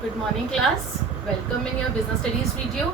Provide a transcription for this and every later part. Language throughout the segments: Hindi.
Good morning class, welcome in your business studies video.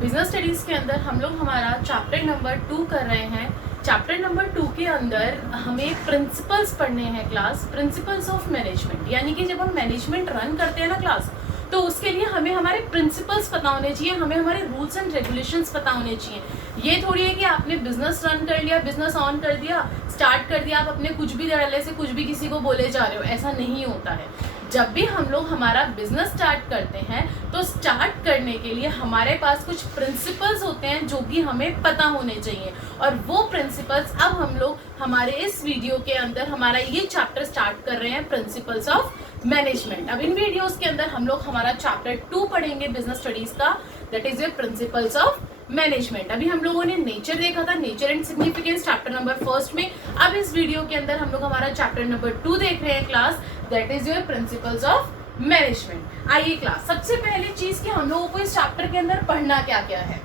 Business studies के अंदर हम लोग हमारा चैप्टर नंबर 2 कर रहे हैं। चैप्टर नंबर 2 के अंदर हमें प्रिंसिपल्स पढ़ने हैं क्लास, प्रिंसिपल्स ऑफ मैनेजमेंट। यानी कि जब हम मैनेजमेंट रन करते हैं ना क्लास, तो उसके लिए हमें हमारे प्रिंसिपल्स पता होने चाहिए, हमें हमारे रूल्स एंड रेगुलेशंस पता होने चाहिए। ये थोड़ी है कि आपने बिजनेस रन कर लिया, बिजनेस ऑन कर दिया, स्टार्ट कर दिया, आप अपने कुछ भी डरले से कुछ भी किसी को बोले जा रहे हो, ऐसा नहीं होता है। जब भी हम लोग हमारा बिजनेस स्टार्ट करते हैं तो स्टार्ट करने के लिए हमारे पास कुछ प्रिंसिपल्स होते हैं जो कि हमें पता होने चाहिए, और वो प्रिंसिपल्स अब हम लोग हमारे इस वीडियो के अंदर हमारा ये चैप्टर स्टार्ट कर रहे हैं, प्रिंसिपल्स ऑफ मैनेजमेंट। अब इन वीडियोस के अंदर हम लोग हमारा चैप्टर 2 पढ़ेंगे बिजनेस स्टडीज का, that is your principles of management. अभी हम लोगों ने नेचर देखा था, nature and significance chapter number 1 में। अब इस वीडियो के अंदर हम लोग हमारा चैप्टर नंबर 2 देख रहे हैं class, that is your principles of management. आइए क्लास, सबसे पहली चीज कि हम लोगों को इस चैप्टर के अंदर पढ़ना क्या क्या है।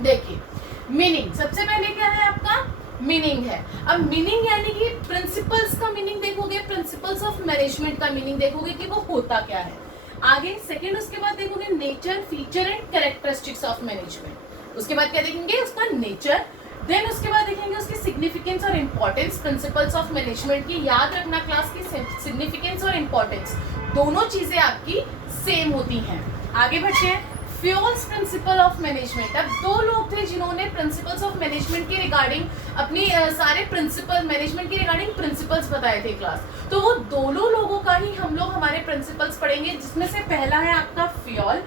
देखिए, मीनिंग सबसे पहले क्या है, आपका मीनिंग है। अब मीनिंग यानी कि प्रिंसिपल्स का मीनिंग देखोगे, प्रिंसिपल्स ऑफ मैनेजमेंट का मीनिंग देखोगे कि वो होता क्या है। आगे सेकंड, उसके बाद देखोगे nature, feature and characteristics of management. उसके बाद क्या देखेंगे, उसका नेचर। देन उसके बाद देखेंगे उसकी सिग्निफिकेंस और इंपॉर्टेंस। प्रिंसिपल्स ऑफ मैनेजमेंट की याद रखना क्लास की, सिग्निफिकेंस और इंपॉर्टेंस दोनों चीजें आपकी सेम होती हैं। आगे बढ़ते हैं, फ्यूल्स प्रिंसिपल ऑफ मैनेजमेंट। अब दो लोग थे जिन्होंने प्रिंसिपल्स ऑफ मैनेजमेंट के रिगार्डिंग अपनी सारे प्रिंसिपल मैनेजमेंट के रिगार्डिंग प्रिंसिपल्स बताए थे क्लास। तो वो दोनों लोगों का ही हम लोग हमारे प्रिंसिपल्स पढ़ेंगे, जिसमें से पहला है आपका फ्यूल,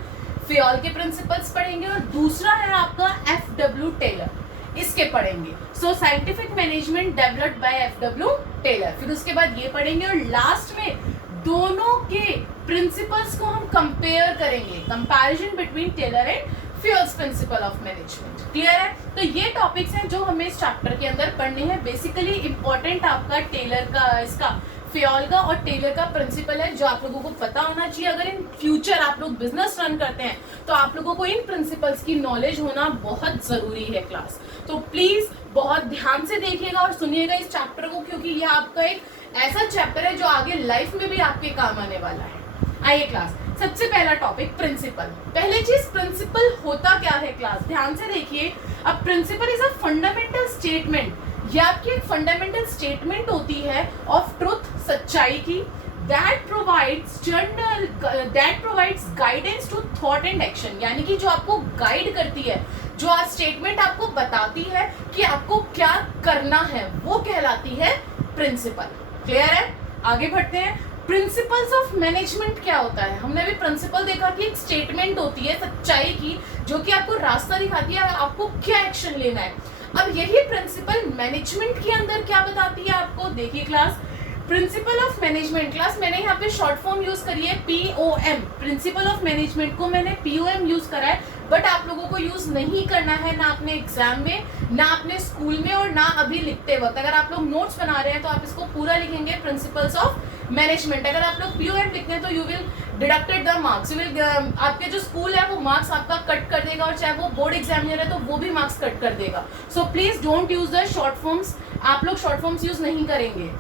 फ्यूल के प्रिंसिपल्स पढ़ेंगे, और दूसरा है आपका FW टेलर, इसके पढ़ेंगे। So scientific management developed by FW Taylor. फिर उसके बाद ये पढ़ेंगे, और लास्ट में दोनों के प्रिंसिपल्स को हम कंपेयर करेंगे, comparison between Taylor and Fayol's principle of management. Clear है? तो ये टॉपिक्स हैं जो हमें इस चैप्टर के अंदर पढ़ने हैं। बेसिकली इंपॉर्टेंट आपका टेलर का, इसका फ्यूल का और टेलर का प्रिंसिपल है, जो आप लोगों को पता होना चाहिए। अगर इन फ्यूचर आप लोग बिजनेस रन करते हैं तो आप लोगों को इन प्रिंसिपल्स की नॉलेज होना बहुत जरूरी है क्लास। तो प्लीज बहुत ध्यान से देखिएगा और सुनिएगा इस चैप्टर को, क्योंकि यह आपका एक ऐसा चैप्टर है जो आगे लाइफ में भी आपके काम आने वाला है। आइए क्लास, सबसे पहला टॉपिक प्रिंसिपल। पहले चीज, प्रिंसिपल होता क्या है क्लास, ध्यान से देखिए। अब principle is a fundamental statement, ये आपकी एक फंडामेंटल स्टेटमेंट होती है ऑफ ट्रुथ, सच्चाई की, that provides guidance to thought and action. यानी कि जो आपको गाइड करती है, जो आज स्टेटमेंट आपको बताती है कि आपको क्या करना है, वो कहलाती है प्रिंसिपल। क्लियर है? आगे बढ़ते हैं, प्रिंसिपल्स ऑफ मैनेजमेंट क्या होता है। हमने भी प्रिंसिपल देखा कि एक स्टेटमेंट होती है सच्चाई की, जो कि आपको रास्ता दिखाती है आपको क्या एक्शन लेना है। अब यही प्रिंसिपल मैनेजमेंट के अंदर क्या बताती है आपको, देखिए class, principal of management. Class मैंने यहाँ पे शॉर्ट फॉर्म यूज करी है POM, प्रिंसिपल ऑफ मैनेजमेंट को मैंने POM यूज करा है, बट आप लोगों को यूज नहीं करना है, ना अपने एग्जाम में, ना अपने स्कूल में, और ना अभी लिखते वक्त। अगर आप लोग नोट्स बना रहे हैं तो आप इसको पूरा लिखेंगे, प्रिंसिपल्स ऑफ मैनेजमेंट। अगर आप लोग POM लिखते हैं तो you will deducted the marks, you will, आपके जो स्कूल है वो मार्क्स आपका कट कर देगा, और चाहे वो बोर्ड एग्जामिनर है तो वो भी मार्क्स कट कर देगा। So please don't use the short forms, आप लोग शॉर्ट फॉर्म्स यूज नहीं करेंगे।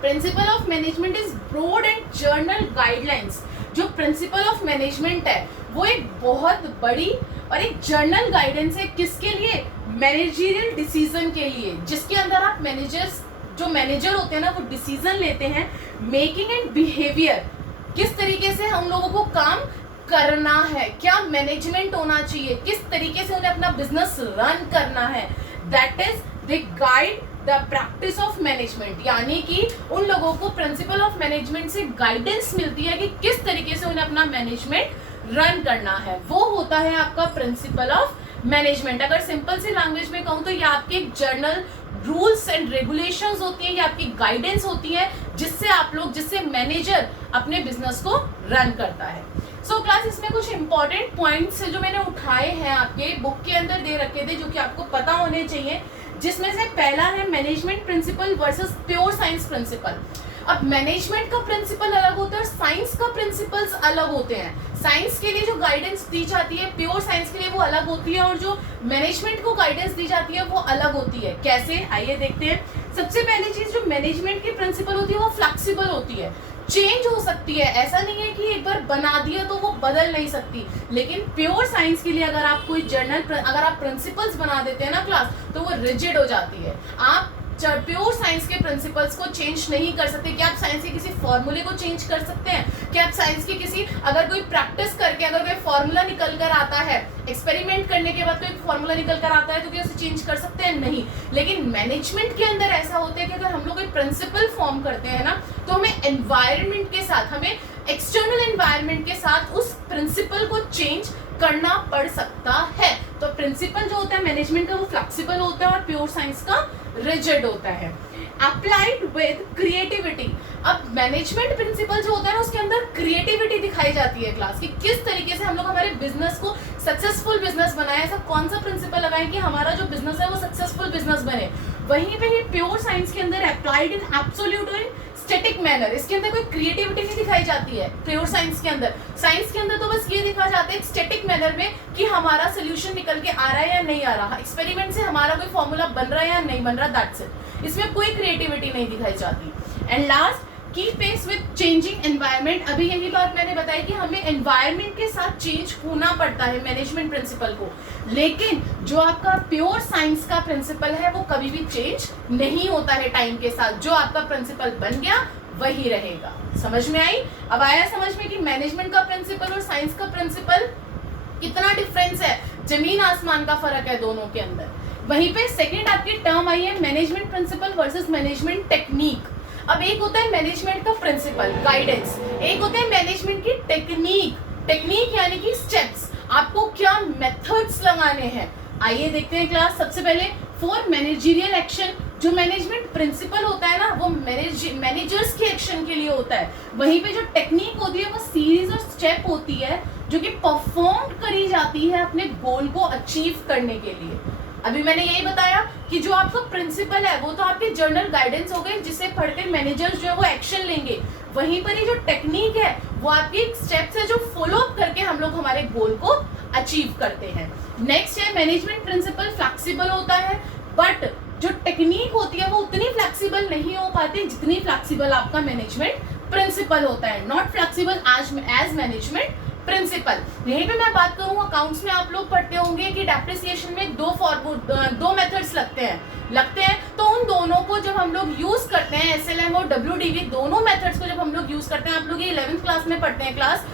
Principle of management is broad and general guidelines. जो प्रिंसिपल ऑफ मैनेजमेंट है वो एक बहुत बड़ी और एक जर्नल गाइडेंस है, किसके लिए, मैनेजरियल डिसीजन के लिए, जिसके अंदर आप मैनेजर्स, जो मैनेजर होते हैं ना, वो डिसीजन लेते हैं, मेकिंग एंड बिहेवियर, किस तरीके से हम लोगों को काम करना है, क्या मैनेजमेंट होना चाहिए, किस तरीके से उन्हें अपना बिजनेस रन करना है, that is the guide the practice of management. यानी कि उन लोगों को प्रिंसिपल ऑफ मैनेजमेंट से गाइडेंस मिलती है कि किस तरीके से उन्हें अपना मैनेजमेंट रन करना है, वो होता है आपका प्रिंसिपल ऑफ मैनेजमेंट। अगर सिंपल सी लैंग्वेज में कहूँ तो ये आपके एक जर्नल रूल्स एंड रेगुलेशंस होती है, ये आपकी गाइडेंस होती है, जिससे मैनेजर अपने बिजनेस को रन करता है। सो क्लास, इसमें कुछ इंपॉर्टेंट पॉइंट्स जो मैंने उठाए हैं आपके बुक के अंदर दे रखे थे, जो कि आपको पता होने चाहिए, जिसमें से पहला है management principle versus pure science principle. अब मैनेजमेंट का प्रिंसिपल अलग होता है और साइंस का प्रिंसिपल्स अलग होते हैं। साइंस के लिए जो गाइडेंस दी जाती है, प्योर साइंस के लिए वो अलग होती है, और जो मैनेजमेंट को गाइडेंस दी जाती है वो अलग होती है। कैसे, आइए देखते हैं। सबसे पहली चीज, जो मैनेजमेंट की प्रिंसिपल होती है वो फ्लेक्सिबल होती है। चेंज हो सकती है, ऐसा नहीं है कि एक बार बना दिया तो वो बदल नहीं सकती। लेकिन प्योर साइंस के लिए अगर आप कोई अगर आप प्रिंसिपल्स बना देते हैं ना क्लास, तो वो रिजिड हो जाती है। आप प्योर साइंस के प्रिंसिपल्स को चेंज नहीं कर सकते। क्या आप साइंस के किसी फॉर्मूले को चेंज कर सकते हैं? क्या आप साइंस के किसी अगर कोई प्रैक्टिस करके अगर कोई फॉर्मूला निकल कर आता है, एक्सपेरिमेंट करने के बाद कोई फॉर्मूला निकल कर आता है, तो क्या उसे चेंज कर सकते हैं? नहीं। लेकिन मैनेजमेंट के अंदर ऐसा होता है कि अगर हम लोग कोई प्रिंसिपल फॉर्म करते हैं ना, तो हमें एनवायरनमेंट के साथ, हमें एक्सटर्नल एनवायरनमेंट के साथ उस प्रिंसिपल को चेंज करना पड़ सकता है। तो प्रिंसिपल जो होता है मैनेजमेंट का, वो फ्लेक्सिबल होता है और प्योर साइंस का रिजिड होता है। Applied with creativity. अब मैनेजमेंट प्रिंसिपल जो होता है ना, उसके अंदर क्रिएटिविटी दिखाई जाती है क्लास की, किस तरीके से हम लोग हमारे बिजनेस को सक्सेसफुल बिजनेस बनाए। ऐसा कौन सा प्रिंसिपल लगाएं कि हमारा जो बिजनेस है वो सक्सेसफुल बिजनेस बने। वहीं पे ही प्योर साइंस के अंदर अप्लाइड इन एब्सोल्यूट और स्टैटिक मैनर, इसके अंदर कोई क्रिएटिविटी नहीं दिखाई जाती है प्योर साइंस के अंदर। साइंस के अंदर तो बस ये दिखा जाता है स्टैटिक मैनर में कि हमारा सोल्यूशन निकल के आ रहा है या नहीं आ रहा, एक्सपेरिमेंट से हमारा कोई फॉर्मूला बन रहा है या नहीं बन रहा, दैट्स इट। इसमें कोई क्रिएटिविटी नहीं दिखाई जाती। And last, keep pace with changing environment. अभी यही बात मैंने बताई कि हमें एनवायरनमेंट के साथ चेंज होना पड़ता है मैनेजमेंट प्रिंसिपल को। लेकिन जो आपका प्योर साइंस का प्रिंसिपल है वो कभी भी चेंज नहीं होता है टाइम के साथ। जो आपका प्रिंसिपल बन गया वही रहेगा। समझ में आई? अब आया समझ में कि मैनेजमेंट का प्रिंसिपल और साइंस का प्रिंसिपल कितना डिफरेंस है, जमीन आसमान का फर्क है दोनों के अंदर। वहीं पे सेकंड आपकी टर्म आई है management principle versus management technique. अब एक होता है मैनेजमेंट का प्रिंसिपल गाइडेंस, एक होता है मैनेजमेंट की टेक्निक। टेक्निक यानी कि स्टेप्स, आपको क्या मेथड्स लगाने हैं। आइए देखते हैं क्लास। सबसे पहले फॉर मैनेजरियल एक्शन, जो मैनेजमेंट प्रिंसिपल होता है ना, वो मैनेजर्स के एक्शन के लिए होता है। वहीं पे जो टेक्निक होती है वो सीरीज और स्टेप होती है जो कि परफॉर्म करी जाती है अपने गोल को अचीव करने के लिए। अभी मैंने यही बताया कि जो आपका प्रिंसिपल है वो तो आपके जर्नल गाइडेंस हो गए, जिसे पढ़कर मैनेजर्स जो है वो एक्शन लेंगे। वहीं पर ही जो टेक्निक है वो आपकी स्टेप्स है जो फॉलो अप करके हम लोग हमारे गोल को अचीव करते हैं। नेक्स्ट है मैनेजमेंट प्रिंसिपल फ्लेक्सिबल होता है, बट जो टेक्निक होती है वो उतनी फ्लेक्सिबल नहीं हो पाती जितनी फ्लेक्सिबल आपका मैनेजमेंट प्रिंसिपल होता है। Not flexible as management principle. यहीं पे मैं बात करूं, अकाउंट्स में आप लोग पढ़ते होंगे कि डेप्रिसिएशन में दो मेथड्स लगते हैं, तो उन दोनों को जब हम लोग यूज करते हैं, SLM और WDV दोनों मेथड्स को जब हम लोग यूज करते हैं, आप लोग ये 11th क्लास में पढ़ते हैं क्लास।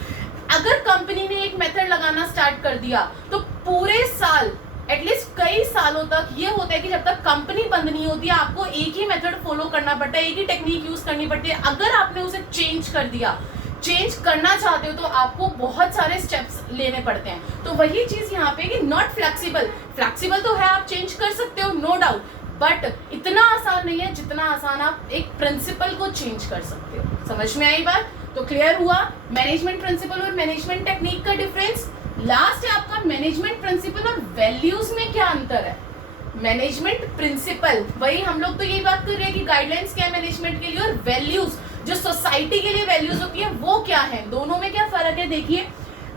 अगर कंपनी ने एक मेथड लगाना स्टार्ट कर दिया तो पूरे साल एटलीस्ट कई सालों तक ये होता है कि जब तक कंपनी बंद नहीं होती है आपको एक ही मेथड फॉलो करना पड़ता है, एक ही टेक्निक यूज करनी पड़ती है। अगर आपने उसे चेंज कर दिया, चेंज करना चाहते हो तो आपको बहुत सारे स्टेप्स लेने पड़ते हैं। तो वही चीज यहाँ पे कि नॉट फ्लेक्सिबल, फ्लेक्सिबल तो है, आप चेंज कर सकते हो नो डाउट, बट इतना आसान नहीं है जितना आसान आप एक प्रिंसिपल को चेंज कर सकते हो। समझ में आई बात? तो क्लियर हुआ मैनेजमेंट प्रिंसिपल और मैनेजमेंट टेक्निक का डिफरेंस। लास्ट है आपका मैनेजमेंट प्रिंसिपल और वैल्यूज में क्या अंतर है। मैनेजमेंट प्रिंसिपल, वही हम लोग तो यही बात कर रहे हैं कि गाइडलाइंस क्या है मैनेजमेंट के लिए, और वैल्यूज जो सोसाइटी के लिए वैल्यूज होती है वो क्या है, दोनों में क्या फर्क है। देखिए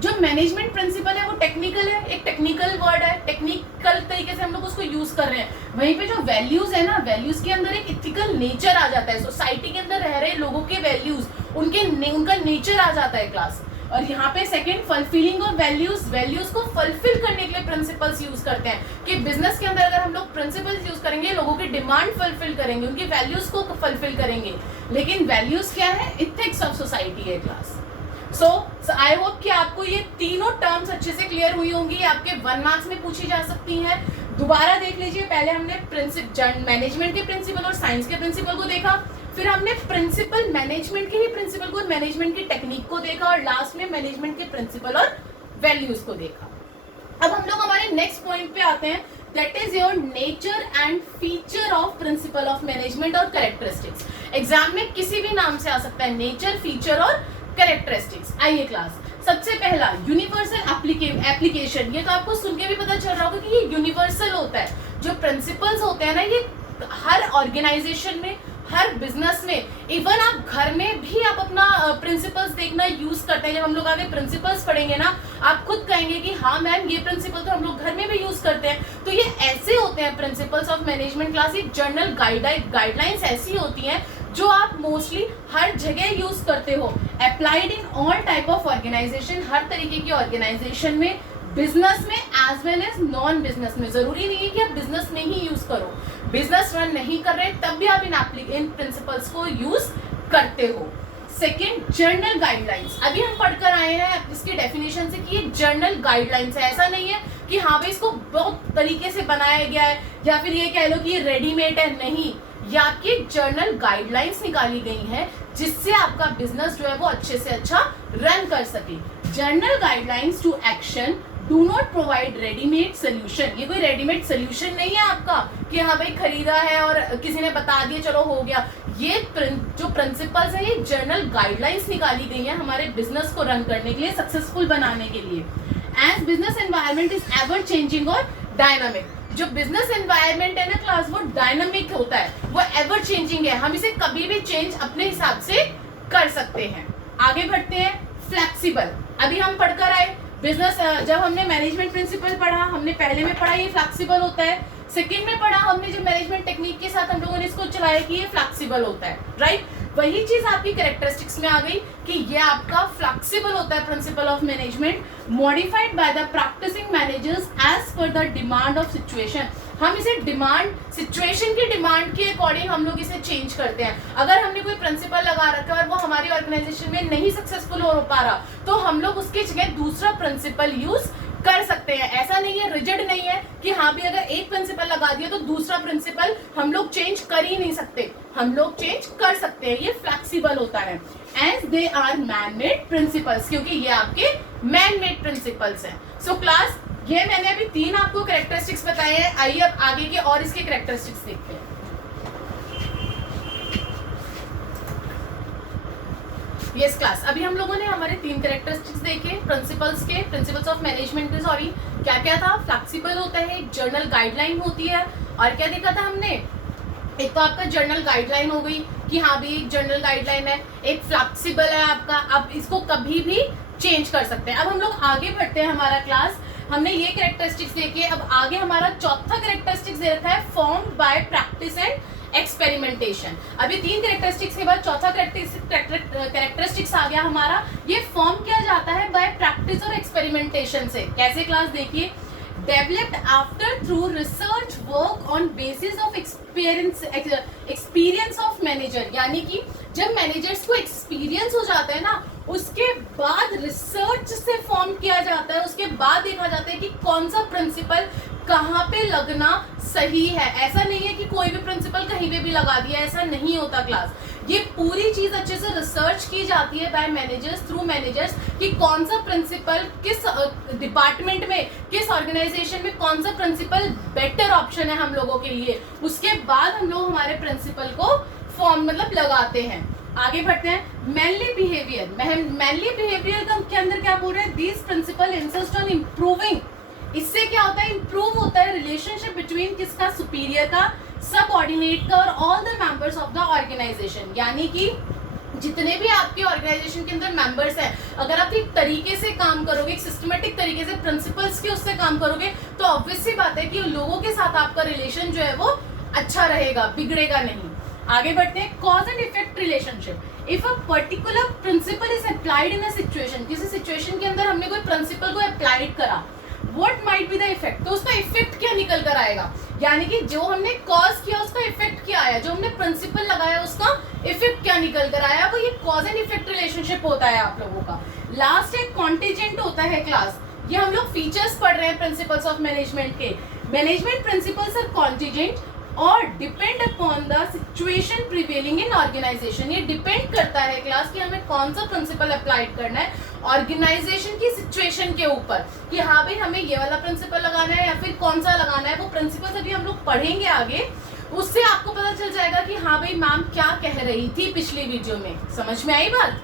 जो मैनेजमेंट प्रिंसिपल है वो टेक्निकल है, एक टेक्निकल वर्ड है, टेक्निकल तरीके से हम लोग उसको यूज कर रहे हैं। वहीं पे जो वैल्यूज है ना, वैल्यूज के अंदर एक इथिकल नेचर आ जाता है, सोसाइटी के अंदर रह रहे लोगों के वैल्यूज, उनका नेचर आ जाता है क्लास। और यहाँ पे सेकंड फुलफिलिंग और वैल्यूज को फुलफिल करने के लिए प्रिंसिपल्स यूज करते हैं कि बिजनेस के अंदर अगर हम लोग प्रिंसिपल्स यूज करेंगे, लोगों की डिमांड फुलफिल करेंगे, उनकी वैल्यूज को फुलफिल करेंगे। लेकिन वैल्यूज क्या है? इथिक्स ऑफ सोसाइटी है क्लास। सो आई होप कि आपको ये तीनों टर्म्स अच्छे से क्लियर हुई होंगी, आपके 1 मार्क्स में पूछी जा सकती हैं। दोबारा देख लीजिए, पहले हमने मैनेजमेंट के प्रिंसिपल और साइंस के प्रिंसिपल को देखा, फिर हमने प्रिंसिपल मैनेजमेंट के ही प्रिंसिपल को, मैनेजमेंट की टेक्निक को देखा, और लास्ट में मैनेजमेंट के प्रिंसिपल और वैल्यूज को देखा। अब हम लोग हमारे नेक्स्ट पॉइंट पे आते हैं, that is your nature and feature of principal of management और कैरेक्टरिस्टिक्स। एग्जाम में किसी भी नाम से आ सकता है, नेचर, फीचर और कैरेक्टरिस्टिक्स। आइए क्लास, सबसे पहला यूनिवर्सल एप्लीकेशन। ये तो आपको सुन के भी पता चल रहा होगा कि ये यूनिवर्सल होता है। जो प्रिंसिपल्स होते हैं ना, ये हर ऑर्गेनाइजेशन में, हर बिजनेस में, इवन आप घर में भी आप अपना प्रिंसिपल्स देखना यूज करते हैं। जब हम लोग आगे प्रिंसिपल्स पढ़ेंगे ना, आप खुद कहेंगे कि हाँ मैम ये प्रिंसिपल तो हम लोग घर में भी यूज करते हैं। तो ये ऐसे होते हैं प्रिंसिपल्स ऑफ मैनेजमेंट क्लास, ये जनरल गाइडलाइंस ऐसी होती हैं जो आप मोस्टली हर जगह यूज करते हो, applied in all type of organisation, हर तरीके की ऑर्गेनाइजेशन में, बिजनेस में as well as non business में। जरूरी नहीं है कि आप बिजनेस में ही यूज करो, बिजनेस रन नहीं कर रहे तब भी आप इन प्रिंसिपल्स को यूज करते हो। Second, journal guidelines. अभी हम पढ़कर आए हैं इसके डेफिनेशन से कि ये जर्नल गाइडलाइंस है। ऐसा नहीं है कि हाँ भाई इसको बहुत तरीके से बनाया गया है या फिर ये कह लो कि ये रेडीमेड है, नहीं, ये आपकी जर्नल गाइडलाइंस निकाली गई हैं जिससे आपका बिजनेस जो है वो अच्छे से अच्छा रन कर सके। General guidelines to action do not provide readymade solution. ये कोई रेडीमेड सोल्यूशन नहीं है आपका कि हाँ भाई खरीदा है और किसी ने बता दिया चलो हो गया। ये जो प्रिंसिपल्स है, ये जर्नल गाइडलाइंस निकाली गई है हमारे बिजनेस को रन करने के लिए, सक्सेसफुल बनाने के लिए। As business environment is ever changing और डायनामिक। जो बिजनेस एनवायरनमेंट है ना क्लास, वो डायनामिक होता है, वो एवर चेंजिंग है, हम इसे कभी भी चेंज अपने हिसाब से कर सकते हैं। आगे बढ़ते हैं, फ्लेक्सिबल। अभी हम पढ़कर आए बिजनेस, जब हमने मैनेजमेंट प्रिंसिपल पढ़ा, हमने पहले में पढ़ा ये फ्लेक्सिबल होता है, सेकंड में पढ़ा हमने जो मैनेजमेंट टेक्निक के साथ हम लोगों ने इसको चलाया कि ये फ्लेक्सिबल होता है, राइट। वही चीज आपकी कैरेक्टरिस्टिक्स में आ गई कि ये आपका फ्लेक्सिबल होता है principle of management, modified by the practising managers as per the demand of situation. हम इसे डिमांड, सिचुएशन की डिमांड के अकॉर्डिंग हम लोग इसे चेंज करते हैं। अगर हमने कोई प्रिंसिपल लगा रखा है और वो हमारी ऑर्गेनाइजेशन में नहीं सक्सेसफुल हो पा रहा, तो हम लोग उसके जगह दूसरा प्रिंसिपल यूज कर सकते हैं। ऐसा नहीं है, रिजिड नहीं है कि हाँ भी अगर एक प्रिंसिपल लगा दिया तो दूसरा प्रिंसिपल हम लोग चेंज कर ही नहीं सकते, हम लोग चेंज कर सकते हैं। ये फ्लेक्सिबल होता है as they are man made principles, क्योंकि ये आपके मैन मेड प्रिंसिपल्स हैं। सो क्लास, ये मैंने अभी 3 आपको कैरेक्टरिस्टिक्स बताए हैं। आइए अब आगे के और इसके कैरेक्टरिस्टिक्स देखते हैं। यस क्लास, अभी हम लोगों ने हमारे 3 कैरेक्टरिस्टिक्स देखे प्रिंसिपल्स के, प्रिंसिपल्स ऑफ मैनेजमेंट के। सॉरी, क्या क्या था? फ्लेक्सिबल होता है, एक जर्नल गाइडलाइन होती है, और क्या देखा था हमने? एक तो आपका जर्नल गाइडलाइन हो गई कि हाँ भी एक जर्नल गाइडलाइन है, एक फ्लेक्सिबल है आपका, आप इसको कभी भी चेंज कर सकते हैं। अब हम लोग आगे बढ़ते हैं, हमारा क्लास हमने ये कैरेक्टरिस्टिक्स देखे, अब आगे हमारा चौथा कैरेक्टरिस्टिक्स दे रखा है, formed by practice and experimentation. अभी 3 कैरेक्टरिस्टिक्स के बाद चौथा कैरेक्टरिस्टिक्स आ गया हमारा, ये फॉर्म किया जाता है बाय प्रैक्टिस और एक्सपेरिमेंटेशन से। कैसे क्लास देखिए, developed after through research work on basis of experience of manager. यानी कि जब मैनेजर्स को एक्सपीरियंस हो जाता है ना, उसके बाद रिसर्च से फॉर्म किया जाता है, उसके बाद देखा जाता है कि कौन सा प्रिंसिपल कहाँ पे लगना सही है। ऐसा नहीं है कि कोई भी प्रिंसिपल कहीं पे भी लगा दिया, ऐसा नहीं होता क्लास। ये पूरी चीज अच्छे से रिसर्च की जाती है बाय मैनेजर्स, थ्रू मैनेजर्स, कि कौन सा प्रिंसिपल किस डिपार्टमेंट में, किस ऑर्गेनाइजेशन में कौन सा प्रिंसिपल बेटर ऑप्शन है हम लोगों के लिए। उसके बाद हम लोग हमारे प्रिंसिपल को फॉर्म मतलब लगाते हैं। आगे बढ़ते हैं, मैनली बिहेवियर। मैनली बिहेवियर के अंदर क्या बोल रहे हैं? These principle insist on improving. इससे क्या होता है? इम्प्रूव होता है रिलेशनशिप बिटवीन किसका? सुपीरियर का, सबऑर्डिनेट का और all the members of the organisation. यानी कि जितने भी आपके ऑर्गेनाइजेशन के अंदर मेंबर्स हैं, अगर आप एक तरीके से काम करोगे, एक सिस्टमेटिक तरीके से प्रिंसिपल्स के उससे काम करोगे, तो ऑब्वियस सी बात है कि लोगों के साथ आपका रिलेशन जो है वो अच्छा रहेगा, बिगड़ेगा नहीं। आगे बढ़ते हैं, cause and effect relationship. If a particular principle is applied in a situation, किसी सिचुएशन के अंदर हमने कोई प्रिंसिपल को अप्लाइड करा, what might be the effect, तो उसका इफेक्ट क्या निकल कर आएगा। यानी कि जो हमने कॉज किया उसका इफेक्ट क्या आया, जो हमने प्रिंसिपल लगाया उसका इफेक्ट क्या निकल कर आया, वो ये कॉज एंड इफेक्ट रिलेशनशिप होता है आप लोगों का। लास्ट एक कॉन्टिजेंट होता है क्लास। ये हम लोग फीचर्स पढ़ रहे हैं प्रिंसिपल्स ऑफ मैनेजमेंट के। मैनेजमेंट प्रिंसिपल्स आर कॉन्टिजेंट और depend upon the situation prevailing in organisation. ये डिपेंड करता है क्लास कि हमें कौन सा प्रिंसिपल अप्लाइड करना है ऑर्गेनाइजेशन की सिचुएशन के ऊपर, कि हाँ भाई हमें ये वाला प्रिंसिपल लगाना है या फिर कौन सा लगाना है। वो प्रिंसिपल अभी हम लोग पढ़ेंगे आगे, उससे आपको पता चल जाएगा कि हाँ भाई मैम क्या कह रही थी पिछली वीडियो में। समझ में आई बात?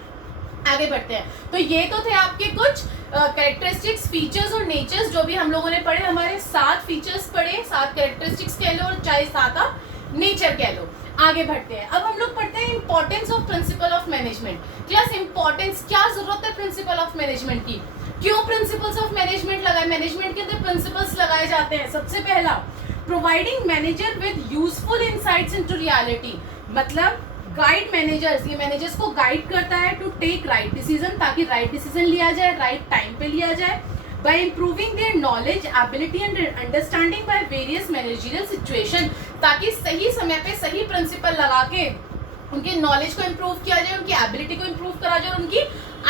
आगे बढ़ते हैं। तो ये तो थे आपके कुछ कैरेक्टरिस्टिक्स, फीचर्स और नेचर्स जो भी हम लोगों ने पढ़े। हमारे 7 फीचर्स पढ़े, 7 कैरेक्टरिस्टिक्स कह लो और चाहे 7 आप नेचर कह लो। आगे बढ़ते हैं, अब हम लोग पढ़ते हैं importance of principal of management. Class importance, क्या जरूरत है प्रिंसिपल ऑफ मैनेजमेंट की, क्यों प्रिंसिपल्स ऑफ मैनेजमेंट लगाए, मैनेजमेंट के अंदर प्रिंसिपल्स लगाए जाते हैं। सबसे पहला, providing manager with useful insights into reality. मतलब गाइड मैनेजर्स, ये मैनेजर्स को गाइड करता है टू टेक राइट डिसीजन, ताकि राइट डिसीजन लिया जाए, राइट टाइम पे लिया जाए, by improving their knowledge, ability and understanding by various managerial situation, ताकि सही समय पे सही प्रिंसिपल लगा के उनके नॉलेज को इम्प्रूव किया जाए, उनकी एबिलिटी को इम्प्रूव करा जाए और उनकी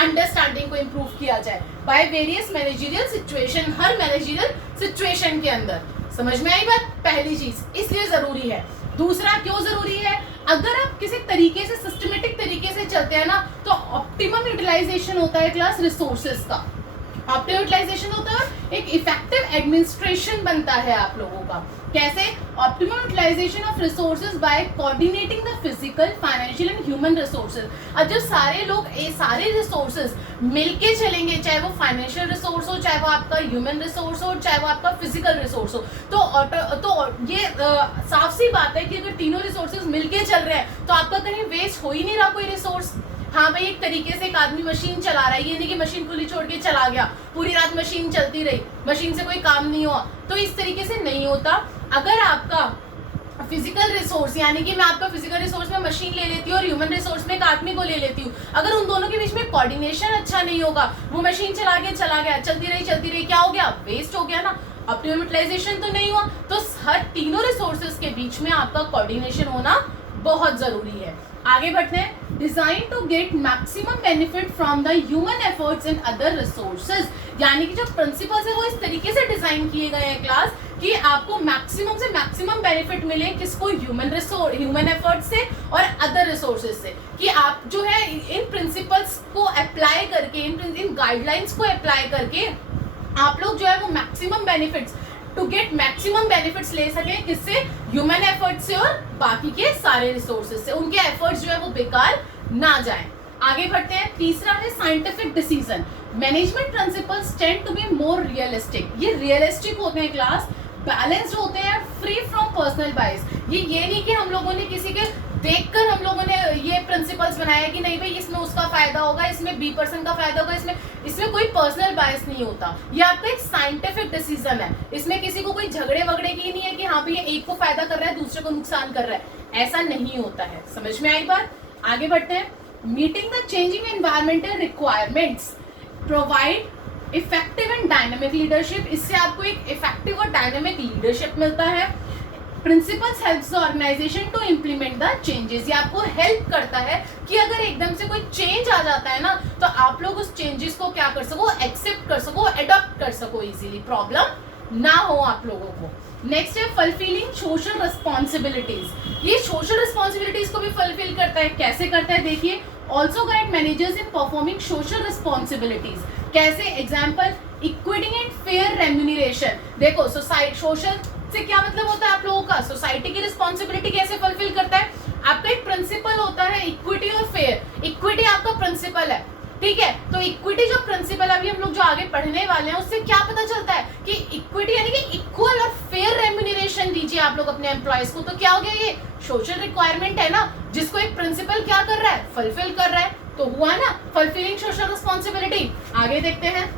अंडरस्टैंडिंग को इम्प्रूव किया जाए by various managerial situation, her managerial situation के अंदर। समझ में आई बात? पहली चीज इसलिए जरूरी है। दूसरा क्यों जरूरी है? अगर आप किसी तरीके से सिस्टमेटिक तरीके से चलते हैं ना, तो ऑप्टिमम यूटिलाइजेशन होता है क्लास रिसोर्सेज का, ऑप्टिमम यूटिलाइजेशन होता है, एक इफेक्टिव एडमिनिस्ट्रेशन बनता है आप लोगों का। कैसे? Optimum utilisation of resources by coordinating the physical, financial and human resources. अब जब सारे लोग ये सारे रिसोर्सेज मिलके चलेंगे, चाहे वो फाइनेंशियल रिसोर्स हो, चाहे वो आपका ह्यूमन रिसोर्स हो, चाहे वो आपका फिजिकल रिसोर्स हो, तो ये साफ सी बात है कि अगर तीनों रिसोर्सेज मिलके चल रहे हैं तो आपका कहीं वेस्ट हो ही नहीं रहा कोई रिसोर्स। हाँ भाई, एक तरीके से एक आदमी मशीन चला रहा है, ये नहीं कि मशीन खुली छोड़ के चला गया, पूरी रात मशीन चलती रही, मशीन से कोई काम नहीं हुआ, तो इस तरीके से नहीं होता। अगर आपका फिजिकल रिसोर्स, यानी कि मैं आपका फिजिकल रिसोर्स में मशीन ले लेती हूँ और ह्यूमन रिसोर्स में एक आदमी को ले लेती हूँ, अगर उन दोनों के बीच में कोऑर्डिनेशन अच्छा नहीं होगा, वो मशीन चला गया, चलती रही, क्या हो गया? वेस्ट हो गया ना, ऑप्टिमम यूटिलाइजेशन तो नहीं हुआ। तो हर तीनों रिसोर्सेज के बीच में आपका कोऑर्डिनेशन होना बहुत जरूरी है। आगे बढ़ते हैं। Design to get maximum benefit from the human efforts and other resources, यानी कि जो प्रिंसिपल्स है वो इस तरीके से डिजाइन किए गए हैं क्लास कि आपको मैक्सिमम से मैक्सिमम बेनिफिट मिले, किसको? ह्यूमन एफर्ट से और अदर रिसोर्सेज से, कि आप जो है इन प्रिंसिपल्स को अप्लाई करके, इन गाइडलाइंस को अप्लाई करके आप लोग जो है वो maximum benefits to get maximum benefits ले सके, किससे? ह्यूमन एफर्ट से और बाकी के सारे रिसोर्सेज से, उनके एफर्ट्स जो है वो बेकार ना जाएं। आगे बढ़ते हैं। तीसरा है scientific decision. Management principles tend to be more realistic, ये रियलिस्टिक होते हैं क्लास, बैलेंस्ड होते हैं, फ्री फ्रॉम पर्सनल बायस। ये नहीं कि हम लोगों ने किसी के देखकर हम लोगों ने ये प्रिंसिपल्स बनाया कि नहीं भाई इसमें उसका फायदा होगा, इसमें बी पर्सन का फायदा होगा, इसमें कोई पर्सनल बायस नहीं होता। ये आपका एक साइंटिफिक डिसीजन है, इसमें किसी को कोई झगड़े वगड़े की नहीं है कि हाँ भाई एक को फायदा कर रहा है दूसरे को नुकसान कर रहा है, ऐसा नहीं होता है। समझ में आई बात? आगे बढ़ते हैं। Meeting the changing environmental requirements, provide effective and dynamic leadership, इससे आपको एक इफेक्टिव और डायनेमिक लीडरशिप मिलता है। Principles helps the organisation to implement the changes, ये आपको हेल्प करता है कि अगर एकदम से कोई चेंज आ जाता है ना, तो आप लोग उस चेंजेस को क्या कर सको? एक्सेप्ट कर सको, अडॉप्ट कर सको इजीली, प्रॉब्लम ना हो आप लोगों को। नेक्स्ट है फुलफिलिंग सोशल रिस्पॉन्सिबिलिटीज, ये सोशल रिस्पॉन्सिबिलिटीज को भी फुलफिल करता है। कैसे करता है? देखिए, also guide managers in performing social responsibilities. कैसे? Example, equity and fair remuneration. देखो, सोशल से क्या मतलब होता है आप लोगों का? सोसाइटी की रिस्पॉन्सिबिलिटी कैसे फुलफिल करता है? आपका एक प्रिंसिपल होता है इक्विटी और फेयर। इक्विटी आपका प्रिंसिपल है, ठीक है? तो इक्विटी जो प्रिंसिपल, अभी हम लोग जो आगे पढ़ने वाले हैं उससे क्या पता चलता है कि इक्विटी यानी कि इक्वल और फेयर रेम्यूनरेशन दीजिए आप लोग अपने एम्प्लॉयज को। तो क्या हो गया? ये सोशल रिक्वायरमेंट है ना, जिसको एक प्रिंसिपल क्या कर रहा है? फुलफिल कर रहा है, तो हुआ ना फुलफिलिंग सोशल रिस्पॉन्सिबिलिटी। आगे देखते हैं।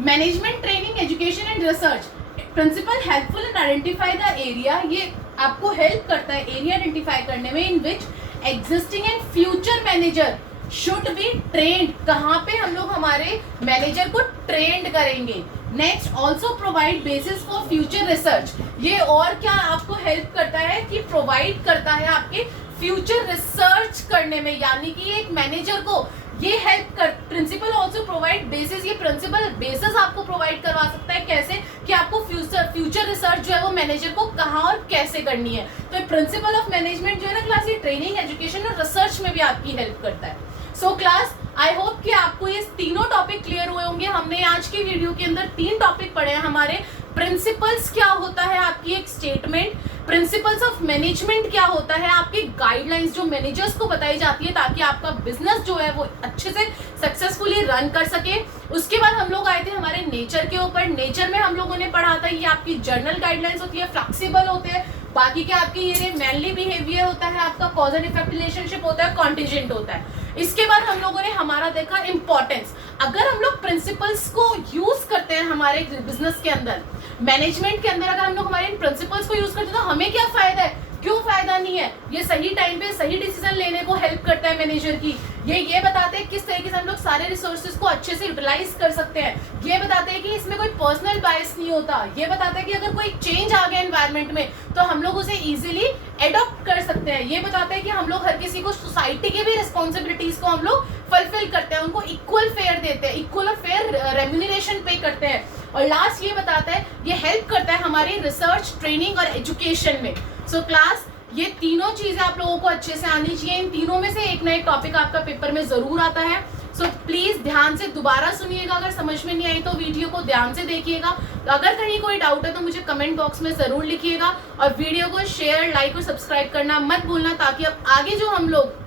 Management training, education and research, principle helpful in identify the area, ये आपको हेल्प करता है एरिया आइडेंटिफाई करने में, in which existing and future manager should be trained, कहाँ पे हम लोग हमारे मैनेजर को ट्रेंड करेंगे। Next, also provide basis for future research, ये और क्या आपको हेल्प करता है कि प्रोवाइड करता है आपके फ्यूचर रिसर्च करने में, यानी कि एक मैनेजर को ये हेल्प कर। प्रिंसिपल ऑल्सो प्रोवाइड बेसिस, ये प्रिंसिपल बेसिस आपको प्रोवाइड करवा सकता है। कैसे? कि आपको फ्यूचर रिसर्च जो है वो मैनेजर को कहाँ और कैसे करनी है। तो प्रिंसिपल ऑफ मैनेजमेंट जो है ना क्लास, ये ट्रेनिंग, एजुकेशन और रिसर्च में भी आपकी हेल्प करता है। सो क्लास, आई होप कि आपको ये तीनों टॉपिक क्लियर हुए होंगे। हमने आज की वीडियो के अंदर 3 टॉपिक पढ़े हैं हमारे। प्रिंसिपल्स क्या होता है, आपकी एक स्टेटमेंट। प्रिंसिपल्स ऑफ मैनेजमेंट क्या होता है, आपकी गाइडलाइंस जो मैनेजर्स को बताई जाती है ताकि आपका बिजनेस जो है वो अच्छे से सक्सेसफुली रन कर सके। उसके बाद हम लोग आए थे हमारे नेचर के ऊपर। नेचर में हम लोगों ने पढ़ा था ये आपकी जर्नल गाइडलाइंस होती है, फ्लेक्सिबल होते हैं। बाकी क्या आपकी ये मैनली बिहेवियर होता है, आपका कॉज एंड इफेक्ट रिलेशनशिप होता है, कॉन्टिजेंट होता है। इसके बाद हम लोगों ने हमारा देखा इंपॉर्टेंस। अगर हम लोग प्रिंसिपल्स को यूज करते हैं हमारे बिजनेस के अंदर, मैनेजमेंट के अंदर, अगर हम लोग हमारे इन प्रिंसिपल्स को यूज करते हैं तो हमें क्या फायदा है? क्यों फायदा नहीं है? ये सही टाइम पे सही डिसीजन लेने को हेल्प करता है मैनेजर की। ये बताते हैं किस तरीके से हम लोग सारे रिसोर्सेज को अच्छे से यूटिलाइज कर सकते हैं। ये बताते हैं कि इसमें कोई पर्सनल बायस नहीं होता। ये बताते हैं कि अगर कोई चेंज आ गया एनवायरनमेंट में तो हम लोग उसे इजीली एडॉप्ट कर सकते हैं। ये बताते हैं कि हम लोग हर किसी को सोसाइटी की भी रिस्पॉन्सिबिलिटीज को हम लोग फुलफिल करते हैं, उनको इक्वल फेयर देते हैं, इक्वल और फेयर रेम्यूनरेशन पे करते हैं। और लास्ट ये बताता है, ये हेल्प करता है हमारी रिसर्च, ट्रेनिंग और एजुकेशन में। सो क्लास, ये तीनों चीजें आप लोगों को अच्छे से आनी चाहिए। इन तीनों में से एक ना एक टॉपिक आपका पेपर में जरूर आता है। सो प्लीज ध्यान से दोबारा सुनिएगा। अगर समझ में नहीं आई तो वीडियो को ध्यान से देखिएगा। अगर कहीं कोई डाउट है तो मुझे कमेंट बॉक्स में जरूर लिखिएगा। और वीडियो को शेयर, लाइक और सब्सक्राइब करना मत भूलना, ताकि अब आगे जो हम लोग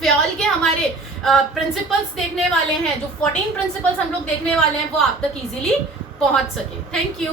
फ्योल के हमारे प्रिंसिपल्स देखने वाले हैं, जो 14 प्रिंसिपल्स हम लोग देखने वाले हैं, वो आप तक इजीली पहुंच सके। Thank you.